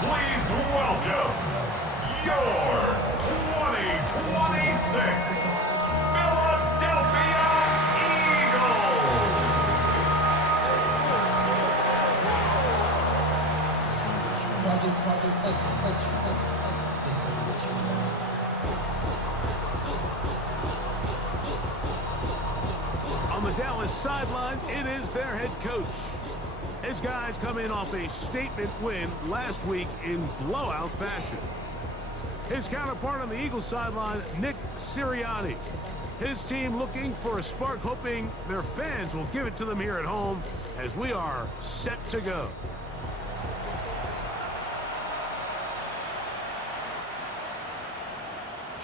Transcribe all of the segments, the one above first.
Please welcome your 2026 Philadelphia Eagles. On the Dallas sideline, it is their head coach. His guys come in off a statement win last week in blowout fashion. His counterpart on the Eagles sideline, Nick Sirianni. His team looking for a spark, hoping their fans will give it to them here at home as we are set to go.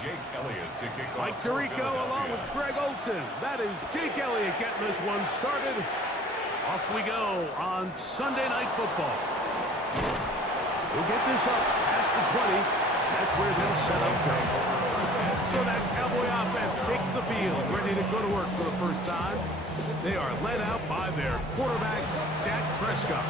Jake Elliott to kick off. Mike Tirico along with Greg Olsen. That is Jake Elliott getting this one started. Off we go on Sunday Night Football. We'll get this up past the 20. That's where they'll set up shop. So that Cowboy offense takes the field, ready to go to work for the first time. They are led out by their quarterback, Dak Prescott.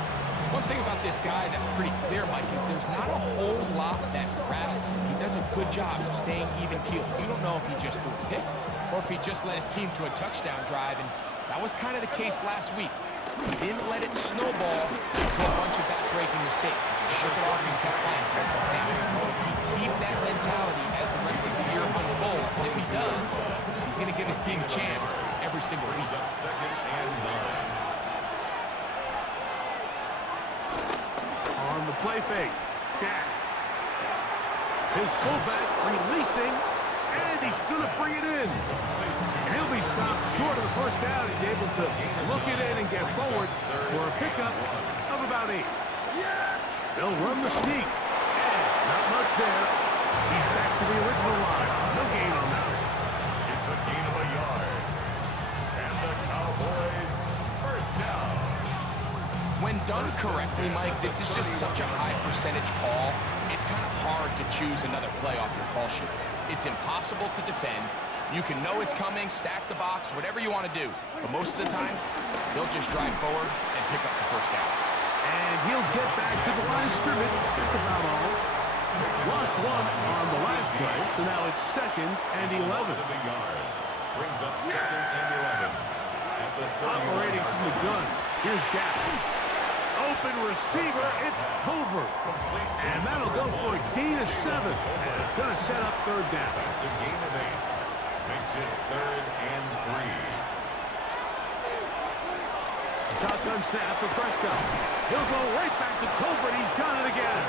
One thing about this guy that's pretty clear, Mike, is there's not a whole lot that rattles him. He does a good job staying even-keeled. You don't know if he just threw a pick or if he just led his team to a touchdown drive, and that was kind of the case last week. He didn't let it snowball to a bunch of back-breaking mistakes. He just shook it off and kept playing. Now, he keep that mentality as the rest of the year unfolds, and if he does, he's going to give his team a chance every single week. Second and 9. On the play fake, Dak. His fullback releasing, and he's going to bring it in. And he'll be stopped short of the first down. He's able to look it in and get forward for a pickup of about 8. They'll run the sneak, and not much there. He's back to the original line. No gain on that. It's a gain of a yard. And the Cowboys first down. When done correctly, Mike, this is just such a high percentage call. It's kind of hard to choose another play off your call sheet. It's impossible to defend. You can know it's coming, stack the box, whatever you want to do. But most of the time, they'll just drive forward and pick up the first down. And he'll get back to the line of scrimmage. That's about all. Lost one on the last play, so now it's 2nd and 11. Brings up 2nd and 11. At the 30. Operating from the gun. Here's Dak. Open receiver, it's Tolbert. And that'll go for a gain of 7. And it's going to set up 3rd down. That's a gain of 8. Makes it 3rd and 3. Shotgun snap for Prescott. He'll go right back to Tolbert. He's got it again.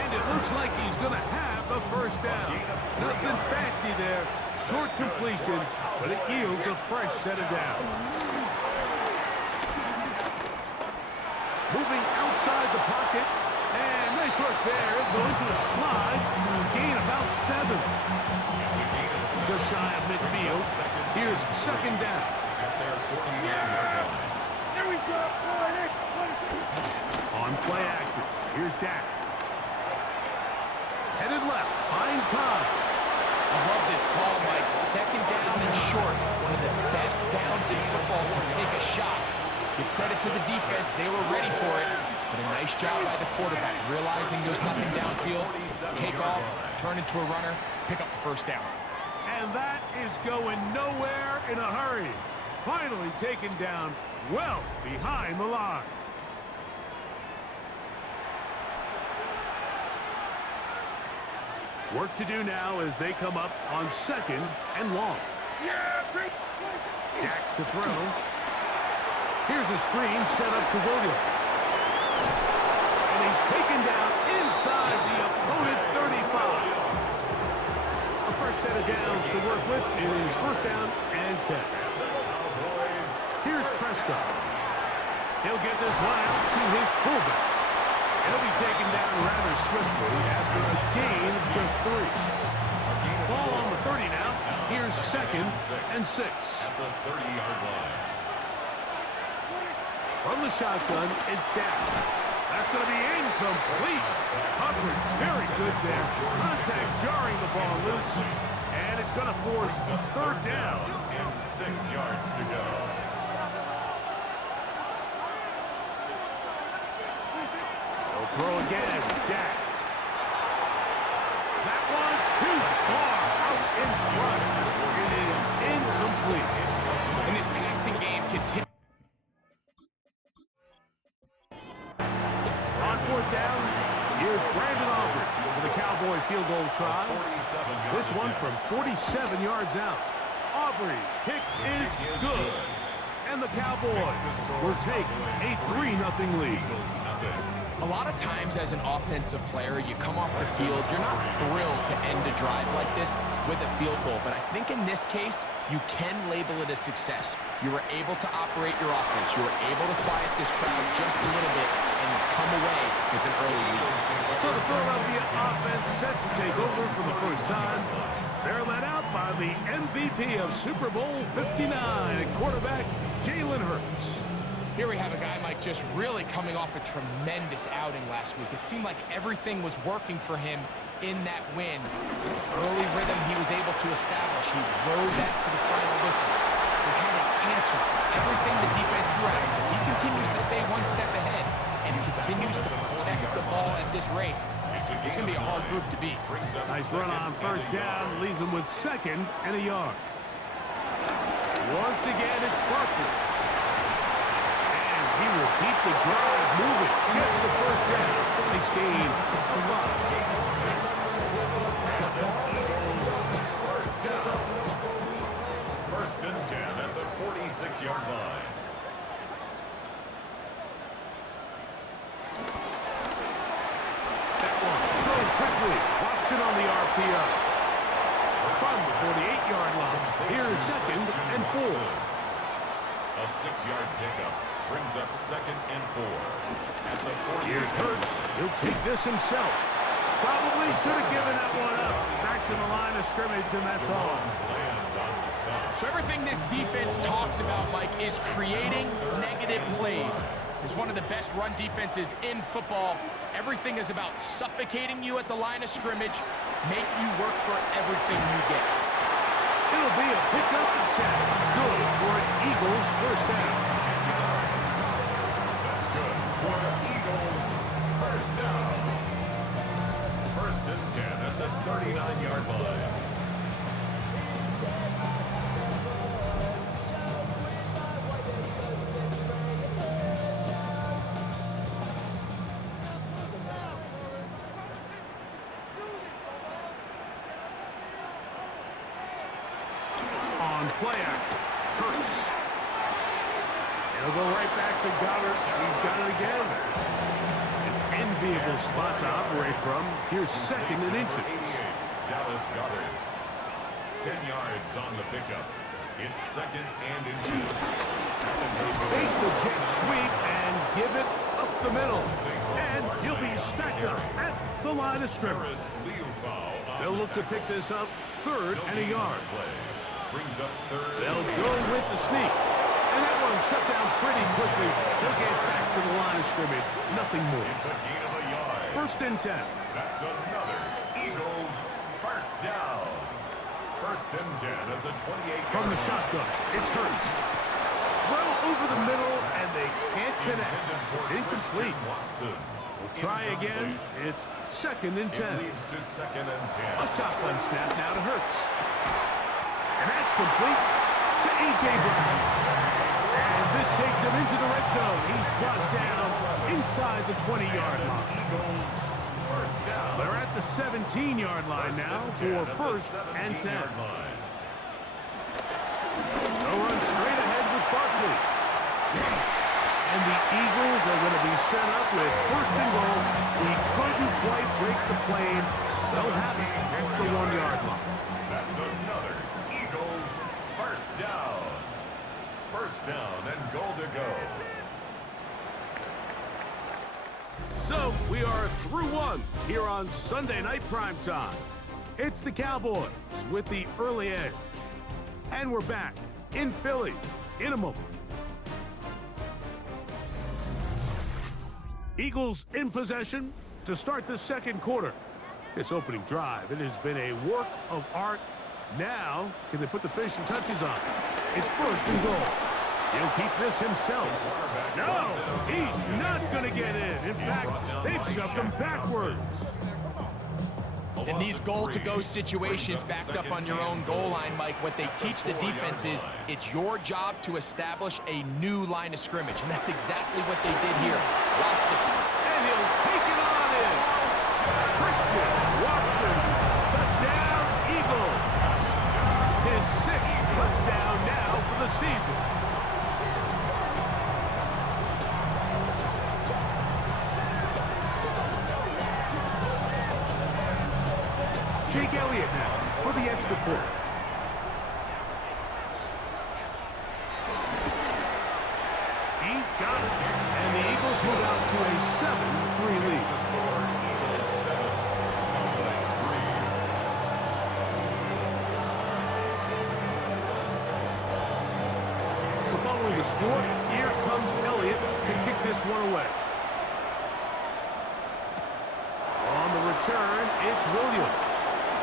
And it looks like he's going to have a first down. Nothing fancy there. Short completion, but it yields a fresh set of down. Moving outside the pocket. And nice work there. Going to a slide. Gain about 7. Just shy of midfield. Here's 2nd down. At their 49-yard line. On play action. Here's Dak. Headed left. Buying time. I love this call, Mike. 2nd down and short. One of the best downs in football to take a shot. Give credit to the defense. They were ready for it. But a nice job by the quarterback. Realizing there's nothing downfield. Take off. Turn into a runner. Pick up the first down. And that is going nowhere in a hurry. Finally taken down well behind the line. Work to do now as they come up on 2nd and long. Dak to throw. Here's a screen set up to Williams. And he's taken down inside the opponent's 35. A fresh set of downs to work with. It is 1st down and 10. Here's Prescott. He'll get this one out to his fullback. He'll be taken down rather swiftly after a gain of just 3. Ball on the 30 now. Here's 2nd and 6. At the 30-yard line. From the shotgun, it's Dak. That's going to be incomplete. Coverage very good there. Contact jarring the ball loose. And and it's going to force third down. And 6 yards to go. They'll throw again. Dak. That one too far out in front. It is incomplete. And this passing game continues. On fourth down, here's Brandon Aubrey for the Cowboy field goal try. This one from 47 yards out. Aubrey's kick is good. And the Cowboys will take a 3-0 lead. A lot of times as an offensive player, you come off the field, you're not thrilled to end a drive like this with a field goal. But I think in this case, you can label it a success. You were able to operate your offense. You were able to quiet this crowd just a little bit and come away with an early lead. So the Philadelphia offense set to take over for the first time. They're led out by the MVP of Super Bowl 59 at quarterback, Jalen Hurts. Here we have a guy, Mike, just really coming off a tremendous outing last week. It seemed like everything was working for him in that win. Early rhythm he was able to establish. He rode that to the final whistle. He had an answer for everything the defense threw at him. But he continues to stay one step ahead and continues to protect the ball at this rate. It's going to be a hard group to beat. Nice run on first down, leaves him with 2nd and a yard. Once again, it's Barkley. He will keep the drive moving. Gets the first down. Nice gain of 5. First down. 1st and 10 at the 46-yard line. That one thrown quickly. Walks it on the RPO. From the 48-yard line. Here is 2nd and 4. A 6-yard pickup brings up 2nd and 4. At the 40. Here's Hurts. He'll take this himself. Probably should have given that one up. Back to the line of scrimmage, and that's all. So everything this defense talks about, Mike, is creating negative plays. It's one of the best run defenses in football. Everything is about suffocating you at the line of scrimmage, make you work for everything you get. It'll be a pickup attack. Good for an Eagles first down. That's good for the Eagles. First down. 1st and 10 at the 39-yard line. On play action, Hurts. It'll go right back to Goddard. He's got it again. An enviable spot to operate from. Here's 2nd and inches. Dallas Goddard. 10 yards on the pickup. It's 2nd and inches. Fakes the jet sweep and give it up the middle. And he'll be stacked up at the line of scrimmage. They'll look to pick this up 3rd and a yard. Brings up 3rd. They'll go with the sneak. And that one shut down pretty quickly. They'll get back to the line of scrimmage. Nothing more. It's a gain of a yard. 1st and 10. That's another Eagles first down. 1st and 10 at the 28. From the shotgun, it's Hurts. Throw over the middle, and they can't connect. It's incomplete. We'll try again. It's 2nd and 10. It leads to 2nd and 10. A shotgun snap now to Hurts. And that's complete to A.J. Brown. And this takes him into the red zone. He's brought down inside the 20-yard line. Eagles first down. They're at the 17-yard line now for 1st and 10. They'll run straight ahead with Barkley. And the Eagles are going to be set up with 1st and goal. He couldn't quite break the plane. They'll have it at the 1-yard line. That's another Eagles first down. 1st down and goal to go. So we are through one here on Sunday Night Primetime. It's the Cowboys with the early edge. And we're back in Philly in a moment. Eagles in possession to start the 2nd quarter. This opening drive, it has been a work of art Now, can they put the finishing touches on? It's first and goal. He'll keep this himself. No, he's not going to get in. In fact, they've shoved him backwards. In these goal-to-go situations backed up on your own goal line, Mike, what they teach the defense is it's your job to establish a new line of scrimmage, and that's exactly what they did here. Watch the... And he'll take it on in. Christian Watson, touchdown, Eagles. His 6th touchdown now for the season. Jake Elliott now for the extra point. He's got it. And the Eagles move out to a 7-3 lead. So following the score, here comes Elliott to kick this one away. On the return, it's Williams.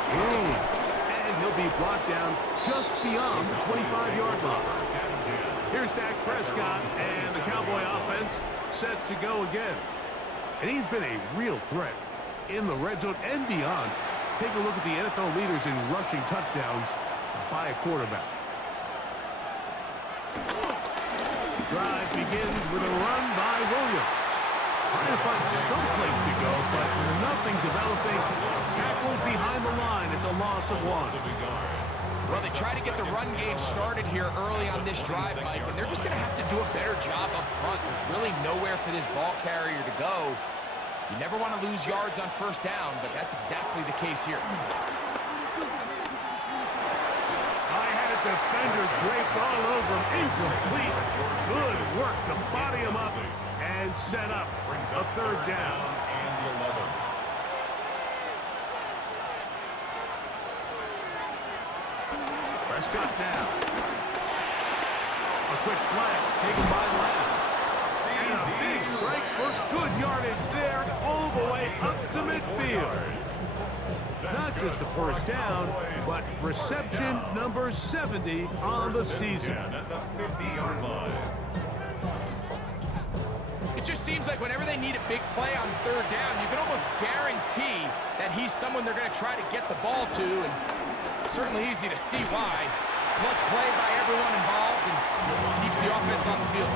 And he'll be brought down just beyond the 25-yard line. Here's Dak Prescott and the Cowboy offense set to go again. And he's been a real threat in the red zone and beyond. Take a look at the NFL leaders in rushing touchdowns by a quarterback. The drive begins with a run by Williams. Trying to find some place to go, but nothing developing. Tackled behind the line. It's a loss of 1. Well, they try to get the run game started here early on this drive, Mike, and they're just going to have to do a better job up front. There's really nowhere for this ball carrier to go. You never want to lose yards on first down, but that's exactly the case here. I had a defender draped all over him. Incomplete. Good work to body him up and set up a third down. Prescott now. A quick slant taken by Lamb. And a big strike for good yardage there all the way up to midfield. Not just a first down, but reception number 70 on the season. At the 50-yard line. It just seems like whenever they need a big play on third down, you can almost guarantee that he's someone they're going to try to get the ball to, and certainly easy to see why. Clutch play by everyone involved and keeps the offense on the field.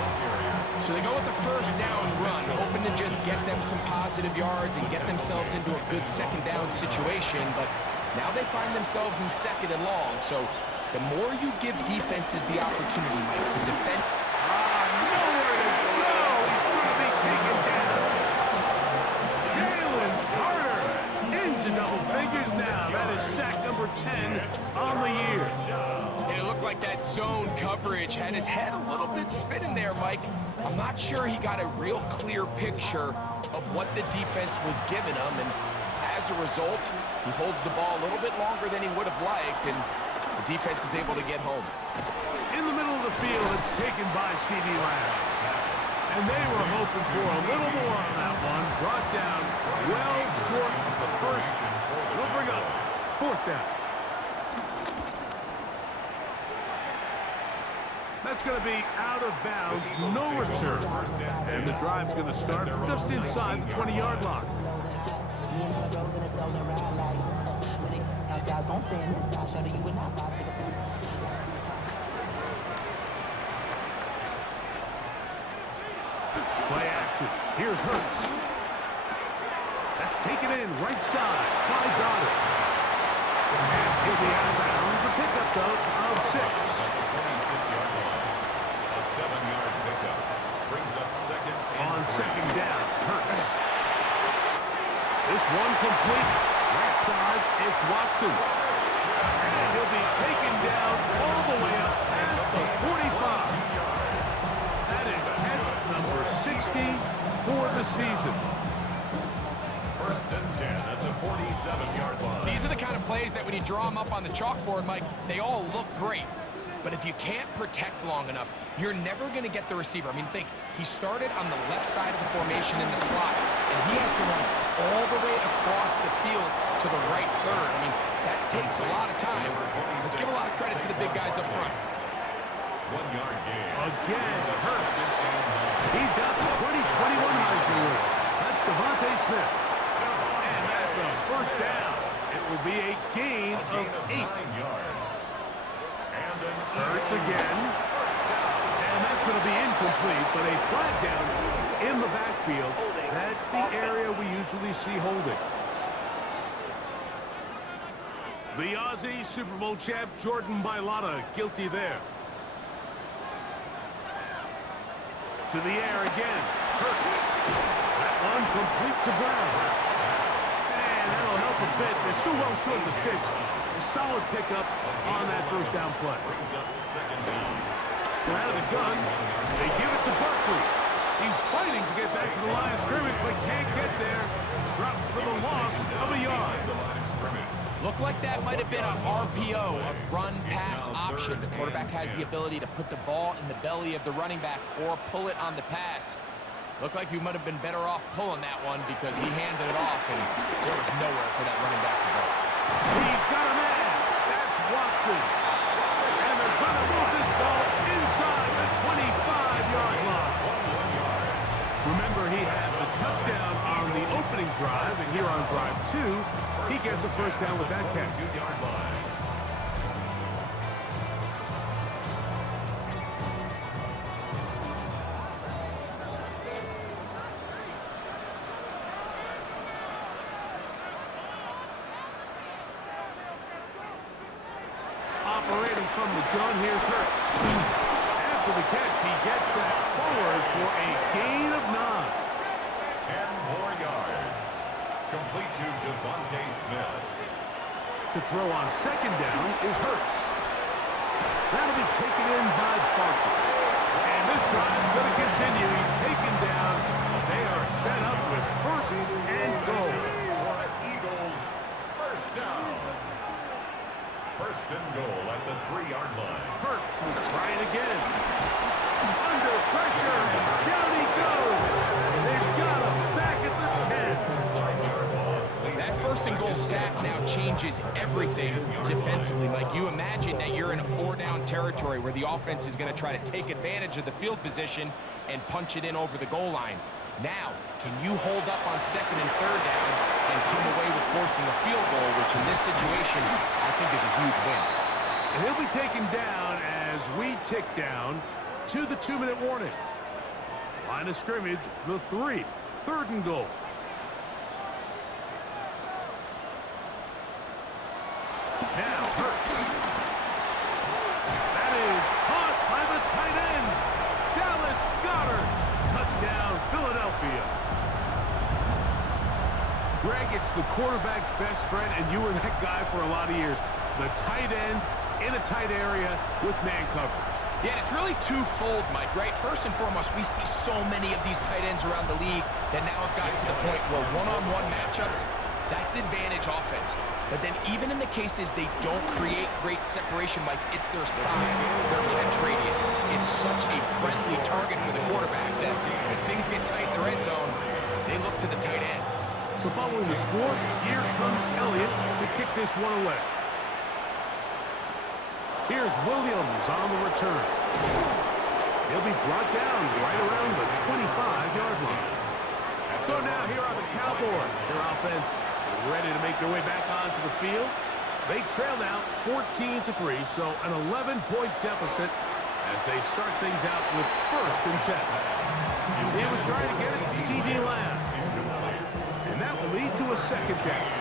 So they go with the first down run, hoping to just get them some positive yards and get themselves into a good second down situation, but now they find themselves in second and long. So the more you give defenses the opportunity, Mike, to defend... Nowhere to go! He's going to be taken down. Jalen Carter into double figures now. That is sack number 10 on the year. It looked like that zone coverage had his head a little bit spinning there, Mike. I'm not sure he got a real clear picture of what the defense was giving him, and as a result, he holds the ball a little bit longer than he would have liked, and the defense is able to get home. In the middle of the field, it's taken by C.D. Lamb. And they were hoping for a little more on that one. Brought down well short of the first. We'll bring up fourth down. That's going to be out of bounds, no return. And the drive's going to start just inside the 20-yard line. Play action. Here's Hurts. That's taken in right side by Goddard. And he'll be out of bounds. A pickup, though, of 6. A 7-yard pickup brings up second. On second down, Hurts. This one complete. Right side, it's Watson. And he'll be taken down all the way up past the 45. That is catch number 60 for the season. First and 10 at the 47-yard line. These are the kind of plays that when you draw them up on the chalkboard, Mike, they all look great. But if you can't protect long enough, you're never going to get the receiver. I mean, think, he started on the left side of the formation in the slot, and he has to run all the way across the field to the right third. I mean, that takes a lot of time. Let's give a lot of credit to the big guys up front. 1 yard gain. Again, Hurts. He's got the 2021 Heisman winner. That's Devontae Smith. And that's a first down. It will be a gain of 8. 9 yards. And an Hurts again. And that's going to be incomplete, but a flag down in the backfield. That's the area we usually see holding. The Aussie Super Bowl champ Jordan Mailata guilty there. To the air again. Hurts. That one complete to Brown. And that'll help a bit. They're still well short of the sticks. A solid pickup on that first down play. brings up 2nd down. Out of the gun, they give it to Barkley. He's fighting to get back to the line of scrimmage, but can't get there. Dropped for the loss of a yard. The line of scrimmage. Looked like that might have been an RPO, a run-pass option. The quarterback has the ability to put the ball in the belly of the running back or pull it on the pass. Looked like he might have been better off pulling that one because he handed it off, and there was nowhere for that running back to go. He's got a man. That's Watson. And they're going to move this ball inside the 25-yard line. Remember, he had the touchdown on the opening drive, and here on drive 2, he gets a first down with that catch. 2-yard line. Operating from the gun, here's Hurts. After the catch, he gets that forward for a gain of 9. 10 more yards. Complete to Devontae Smith. To throw on second down is Hurts. That'll be taken in by Barkley. And this drive's going to continue. He's taken down. They are set up with first and goal. For Eagles, first down. First and goal at the 3-yard line. Hurts will try it again. Under pressure. Down he goes. They've got him back at the 10. That first and goal sack now changes everything defensively. Like, you imagine that you're in a 4-down territory where the offense is going to try to take advantage of the field position and punch it in over the goal line. Now, can you hold up on 2nd and 3rd down and come away with forcing a field goal, which in this situation I think is a huge win. And he'll be taken down as we tick down to the 2-minute warning. Line of scrimmage, the 3. 3rd and goal. Now Hurts. That is caught by the tight end. Dallas Goedert. Touchdown, Philadelphia. Greg, it's the quarterback's best friend, and you were that guy for a lot of years. The tight end in a tight area with man coverage. Yeah, and it's really twofold, Mike, right? First and foremost, we see so many of these tight ends around the league that now have gotten to the point where one-on-one matchups, that's advantage offense. But then even in the cases they don't create great separation, Mike, it's their size, their catch radius. It's such a friendly target for the quarterback that if things get tight in the red zone, they look to the tight end. So following the score, here comes Elliott to kick this one away. Here's Williams on the return. He'll be brought down right around the 25-yard line. So now here are the Cowboys. Their offense ready to make their way back onto the field. They trail now 14-3, so an 11-point deficit as they start things out with 1st and 10. He was trying to get it to C.D. Lamb. And that will lead to a 2nd down.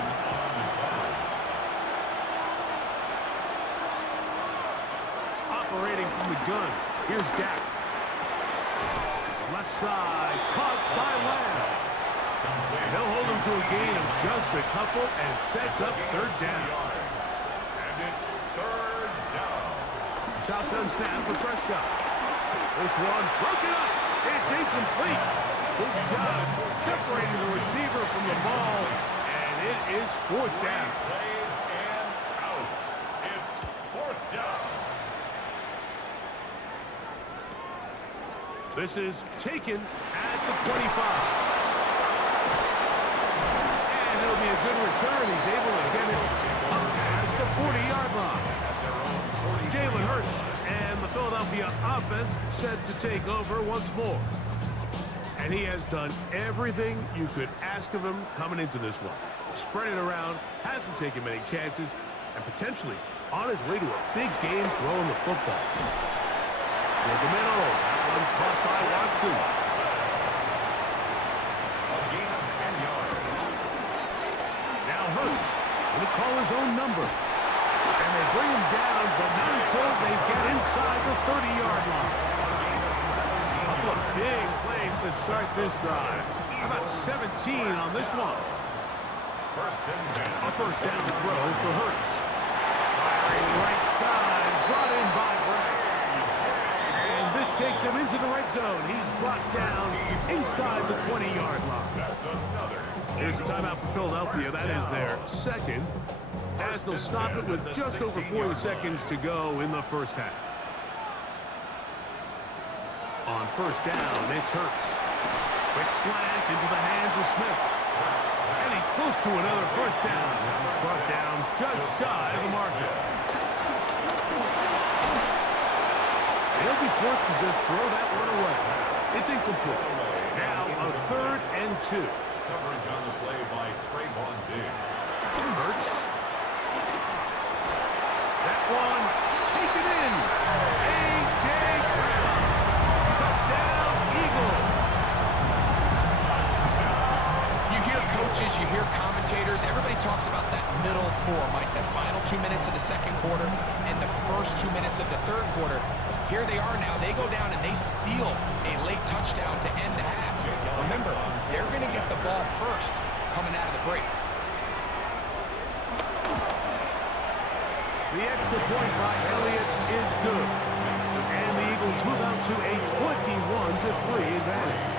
Operating from the gun, here's Dak. Left side, caught by Lamb. And they'll hold him to a gain of just a couple and sets up 3rd down. And it's 3rd down. Shotgun snap for Prescott. This one broken up. It's incomplete. Good job separating the receiver from the ball. And it is 4th down. Plays and out. It's 4th down. This is taken at the 25. And it'll be a good return. He's able to get it up past the 40-yard line. Jalen Hurts and the Philadelphia offense set to take over once more. And he has done everything you could ask of him coming into this one. Spread it around, hasn't taken many chances, and potentially on his way to a big game throwing the football. For the middle, that one caught by Watson. A gain of 10 yards. Now Hurts going to call his own number. And they bring him down, but not until they get inside the 30-yard line. A couple of big plays to start this drive. How about 17 on this one? First and 10. A first down throw for Hurts. Firing right side, brought in by Bray. And this takes him into the red zone. He's brought down inside the 20-yard line. That's another. Here's a timeout for Philadelphia. That is their second, as they'll stop it with just over 40 seconds to go in the first half. On first down, it's Hurts. Quick slant into the hands of Smith. And he's close to another first down. This is brought down just shy of the marker. He'll be forced to just throw that one away. It's incomplete. Now a 3rd and 2. Coverage on the play by Trayvon Diggs. Hurts. That one taken in. A.J. Brown. Touchdown, Eagles. You hear coaches, you hear commentators, everybody talks about that middle four, Mike, the final 2 minutes of the second quarter and the first 2 minutes of the third quarter. Here they are now. They go down and they steal a late touchdown to end the half. Remember, they're going to get the ball first coming out of the break. The extra point by Elliott is good. And the Eagles move out to a 21-3 advantage.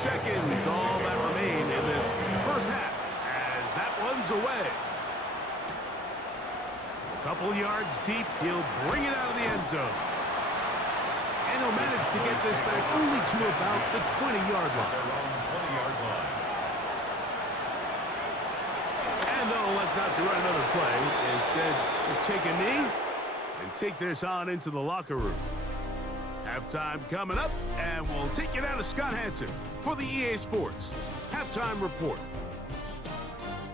Seconds, all that remain in this first half, as that one's away. A couple yards deep, he'll bring it out of the end zone. And he'll manage to get this back only to about the 20-yard line. And they'll elect not to run another play. Instead, just take a knee and take this on into the locker room. Halftime coming up, and we'll take you down to Scott Hansen for the EA Sports Halftime Report.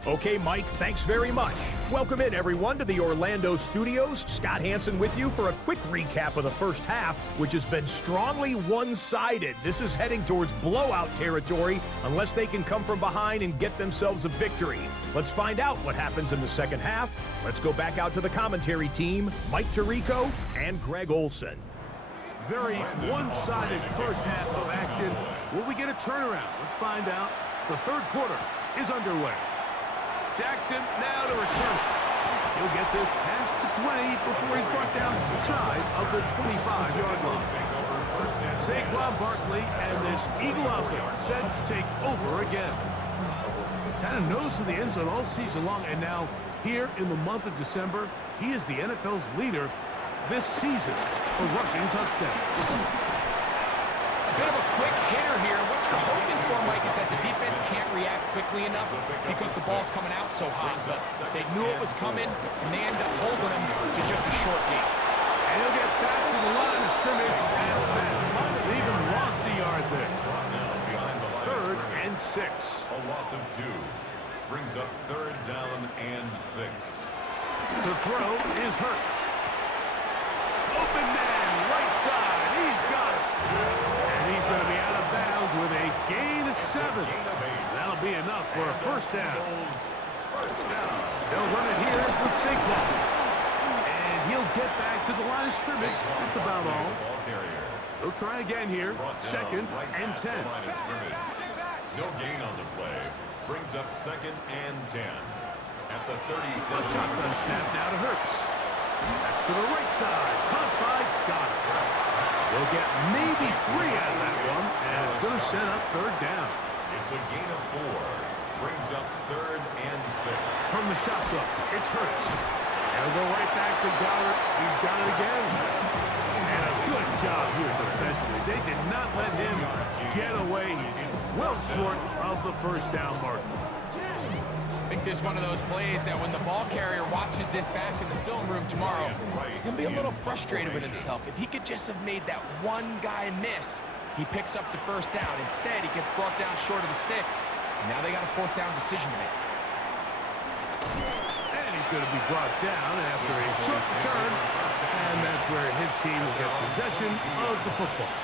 Okay, Mike, thanks very much. Welcome in, everyone, to the Orlando studios. Scott Hansen with you for a quick recap of the first half, which has been strongly one-sided. This is heading towards blowout territory unless they can come from behind and get themselves a victory. Let's find out what happens in the second half. Let's go back out to the commentary team, Mike Tirico and Greg Olson. Very one-sided first half of action. Will we get a turnaround? Let's find out. The third quarter is underway. Jackson now to return it. He'll get this past the 20 before he's brought down shy of the 25-yard line. Saquon Barkley and this Eagle offense set to take over again. Kind of nose in the end zone all season long, and now here in the month of December, he is the NFL's leader this season for rushing touchdowns. A bit of a quick hitter here. What you're hoping for, Mike, is that the defense can't react quickly enough because the ball's coming out so hot. But they knew it was coming, and they end up holding him to just a short gain. And he'll get back to the line of scrimmage, and Bass might have even lost a yard there. 3rd and 6. A loss of 2 brings up 3rd down and 6. To throw is Hurts. Open man, right side. He's got it. And he's going to be out of bounds with a gain of 7. That'll be enough for a first down. They'll run it here with Saquon. And he'll get back to the line of scrimmage. That's about all. They'll try again here. 2nd and 10. No gain on the play. Brings up 2nd and 10. At the 37. A shotgun snap now to Hurts. That's to the right side. Caught by Goddard. They'll get maybe 3 out of that one, and it's going to set up 3rd down. It's a gain of 4. Brings up 3rd and 6. From the shotgun, it's Hurts. They'll go right back to Goddard. He's got it again. And a good job here defensively. They did not let him get away. He's well short of the first down marker. I think this is one of those plays that when the ball carrier watches this back in the film room tomorrow, he's going to be a little frustrated with himself. If he could just have made that one guy miss, he picks up the first down. Instead, he gets brought down short of the sticks. And now they got a fourth down decision to make. And he's going to be brought down after a short return. And that's where his team will get possession of the football.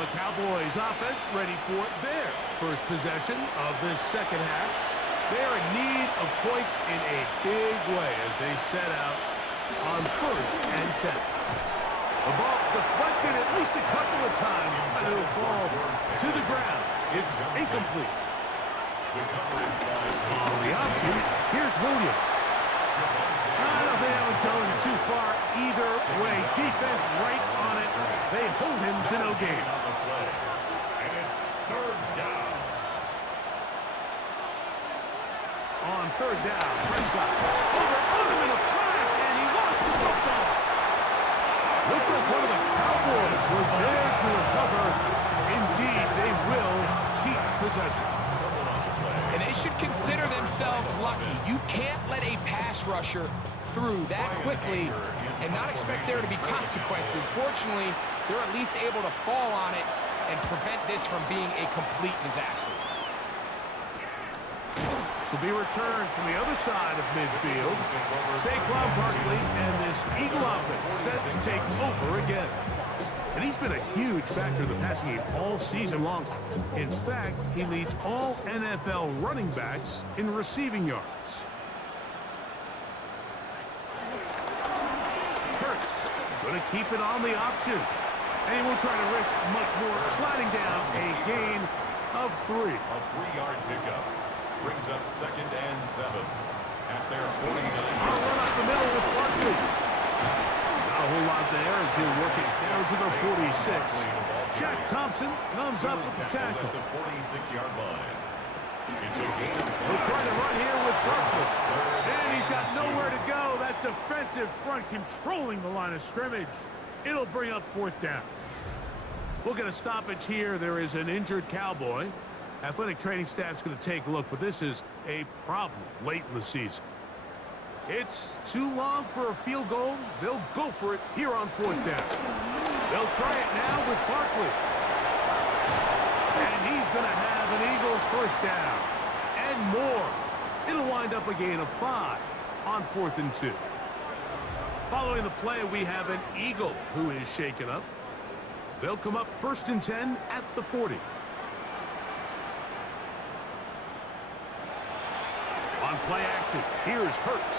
The Cowboys offense ready for their first possession of this second half. They're in need of points in a big way as they set out on 1st and 10. The ball deflected at least a couple of times, but it'll fall to the ground. It's incomplete. On the option, here's Williams. I don't think that was going too far either way. Defense right on it. They hold him to no gain. And it's 3rd down. On 3rd down, Prescott on him in a flash, and he lost the football. Looked like one of the Cowboys was there to recover. Indeed, they will keep possession. And they should consider themselves lucky. You can't let a pass rusher through that quickly and not expect there to be consequences. Fortunately, they're at least able to fall on it and prevent this from being a complete disaster. This will be returned from the other side of midfield. Saquon Barkley and this Eagle offense set to take over again. And he's been a huge factor in the passing game all season long. In fact, he leads all NFL running backs in receiving yards. Hurts going to keep it on the option. And he won't try to risk much more, sliding down a gain of 3. A 3-yard pickup brings up 2nd and 7 at their 49. I'll run up the middle with Barkley. Not a whole lot there as he'll work it down to the 46. Shaq Thompson comes up with the tackle. At the 46-yard line. It's a gain of 5. He'll try to run here with Barkley. And he's got nowhere to go. That defensive front controlling the line of scrimmage. It'll bring up 4th down. We'll get a stoppage here. There is an injured Cowboy. Athletic training staff's going to take a look, but this is a problem late in the season. It's too long for a field goal. They'll go for it here on 4th down. They'll try it now with Barkley. And he's going to have an Eagles first down. And more. It'll wind up a gain of 5 on 4th and 2. Following the play, we have an Eagle who is shaken up. They'll come up 1st and 10 at the 40. On play action, here's Hurts.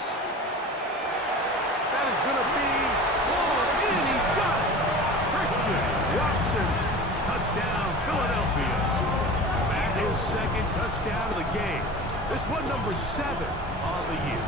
That is going to be and he's got it. Christian Watson, touchdown, Philadelphia. And his 2nd touchdown of the game. This one number 7 on the year.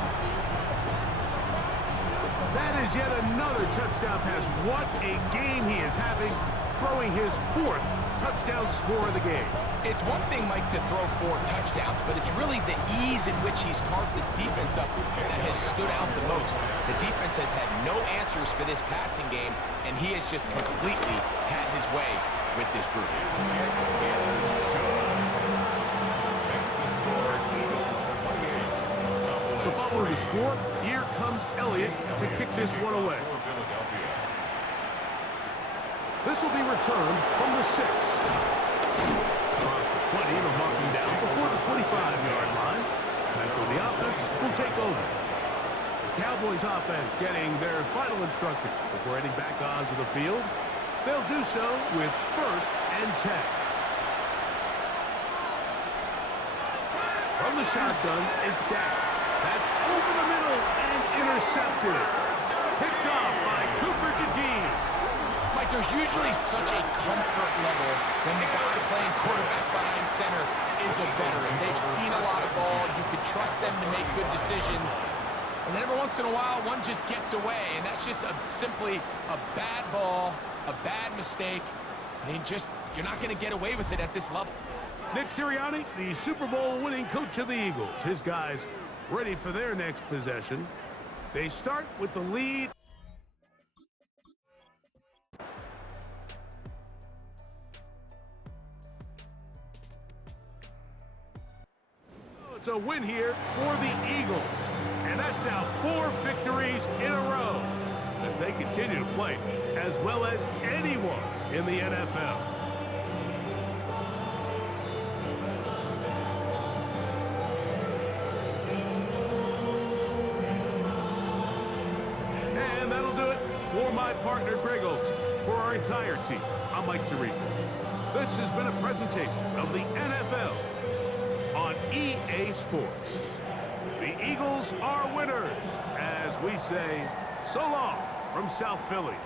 That is yet another touchdown pass. What a game he is having, throwing his 4th touchdown score of the game. It's one thing, Mike, to throw 4 touchdowns, but it's really the ease in which he's carved this defense up that has stood out the most. The defense has had no answers for this passing game, and he has just completely had his way with this group. Makes the score Eagles 28. So following the score, here comes Elliott to kick this one away. This will be returned from the 6. Across the 20, they'll mark him down before the 25-yard line. That's where the offense will take over. The Cowboys offense getting their final instructions before heading back onto the field. They'll do so with 1st and 10. From the shotgun, it's down. That's over the middle and intercepted. Picked off by Cooper DeJean. Mike, there's usually such a comfort level when the guy playing quarterback behind center is a veteran. They've seen a lot of ball. You can trust them to make good decisions. And then every once in a while, one just gets away. And that's just simply a bad ball, a bad mistake. I mean, you're not going to get away with it at this level. Nick Sirianni, the Super Bowl winning coach of the Eagles. His guys ready for their next possession. They start with the lead. It's a win here for the Eagles. And that's now 4 victories in a row as they continue to play as well as anyone in the NFL. And that'll do it for my partner, Greg Olson. For our entire team, I'm Mike Tirico. This has been a presentation of the NFL on EA Sports. The Eagles are winners, as we say, so long from South Philly.